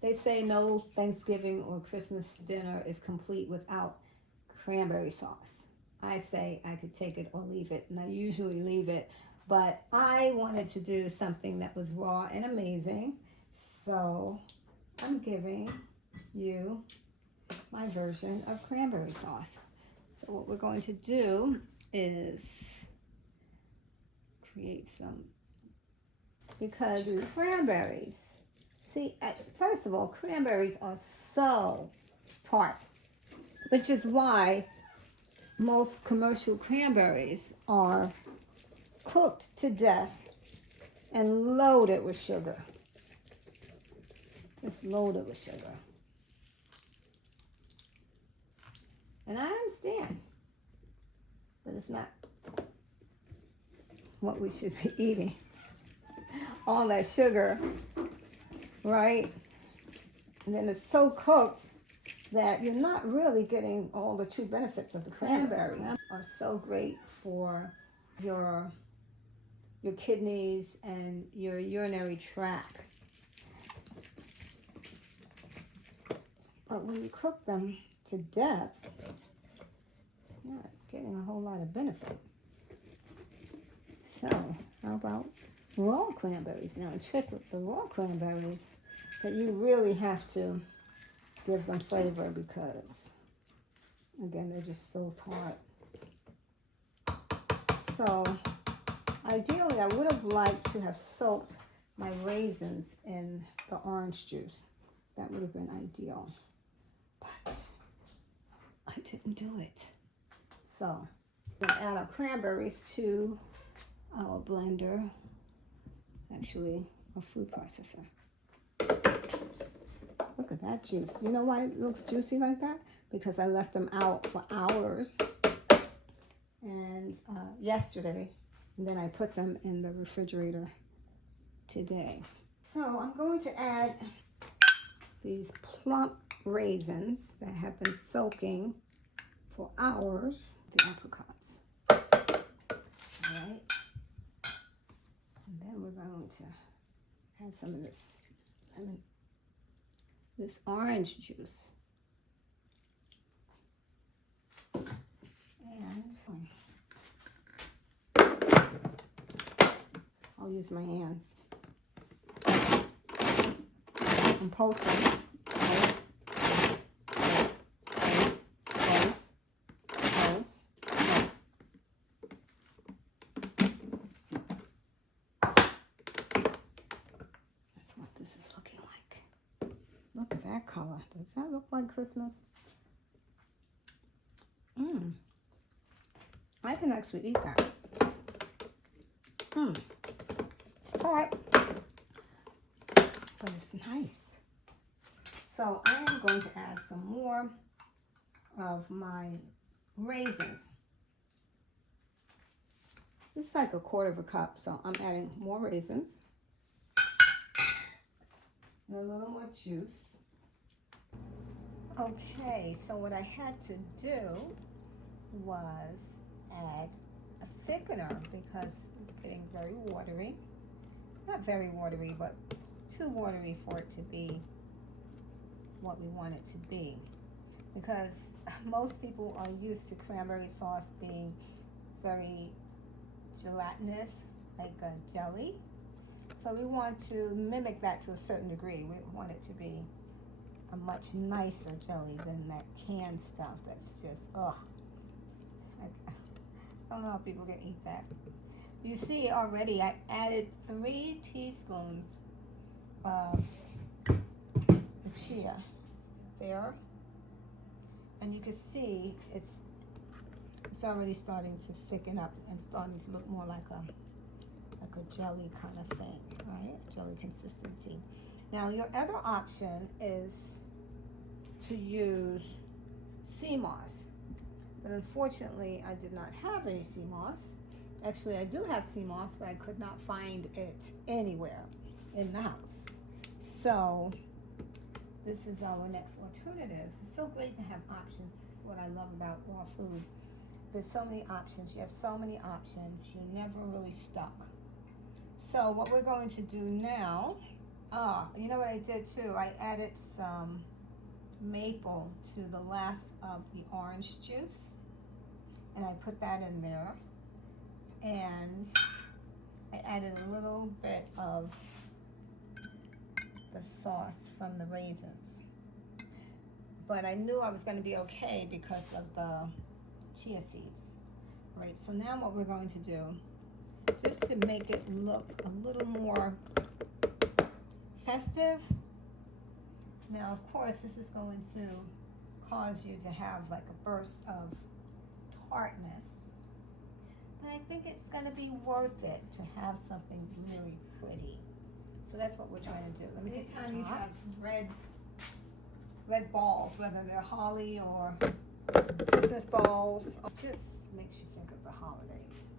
They say no Thanksgiving or Christmas dinner is complete without cranberry sauce. I say I could take it or leave it, and I usually leave it, but I wanted to do something that was raw and amazing, so I'm giving you my version of cranberry sauce. So what we're going to do is create some, because juice. Cranberries, see, first of all, cranberries are so tart, which is why most commercial cranberries are cooked to death and loaded with sugar. It's loaded with sugar. And I understand, but it's not what we should be eating. All that sugar, right? And then it's so cooked that you're not really getting all the true benefits of the cranberries. Are so great for your kidneys and your urinary tract. But when you cook them to death, you're not getting a whole lot of benefit. So, how about raw cranberries? Now, the trick with the raw cranberries that you really have to give them flavor because, again, they're just so tart. So, ideally, I would have liked to have soaked my raisins in the orange juice. That would have been ideal. But I didn't do it. So, we're going to add our cranberries to our blender, actually a food processor. Look at that juice. You know why it looks juicy like that? Because I left them out for hours and yesterday, and then I put them in the refrigerator today. So I'm going to add these plump raisins that have been soaking for hours, the apricots. All right. And then we're going to add some of this orange juice. And I'll use my hands. I'm pulsing. This is looking like. Look at that color. Does that look like Christmas? I can actually eat that. It's hot, but it's nice. So I am going to add some more of my raisins. It's like a quarter of a cup, so I'm adding more raisins. And a little more juice. Okay, so what I had to do was add a thickener because it's getting very watery. Not very watery, but too watery for it to be what we want it to be. Because most people are used to cranberry sauce being very gelatinous, like a jelly. So we want to mimic that to a certain degree. We want it to be a much nicer jelly than that canned stuff that's just, ugh. I don't know how people can eat that. You see already I added 3 teaspoons of the chia there. And you can see it's already starting to thicken up and starting to look more like a jelly kind of thing, right? Jelly consistency. Now your other option is to use sea moss, but unfortunately I did not have any sea moss. Actually, I do have sea moss, but I could not find it anywhere in the house. So this is our next alternative. It's so great to have options. This is what I love about raw food. There's so many options. You have so many options. You're never really stuck. So what we're going to do now Oh, you know what I did too? I added some maple to the last of the orange juice, and I put that in there, and I added a little bit of the sauce from the raisins, but I knew I was going to be okay because of the chia seeds. All right, so now what we're going to do, just to make it look a little more festive. Now, of course, this is going to cause you to have like a burst of tartness, but I think it's going to be worth it to have something really pretty. So that's what we're trying to do. Let me get anytime you have red balls, whether they're holly or Christmas balls, it just makes you think of the holidays.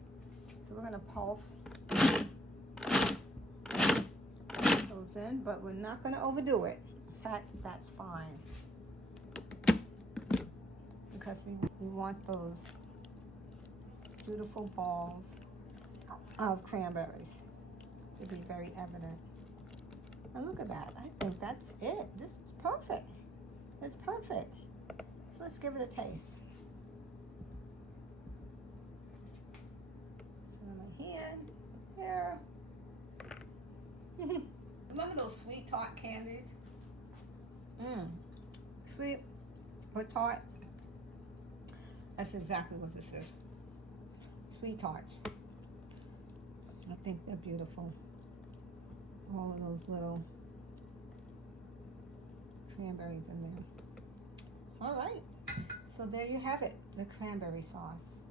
So we're going to pulse those in, but we're not going to overdo it. In fact, that's fine, because we want those beautiful balls of cranberries to be very evident. And look at that. I think that's it. This is perfect. It's perfect. So let's give it a taste. So my hand here. Remember those sweet tart candies? Sweet or tart? That's exactly what this is. Sweet tarts. I think they're beautiful. All of those little cranberries in there. All right. So there you have it, the cranberry sauce.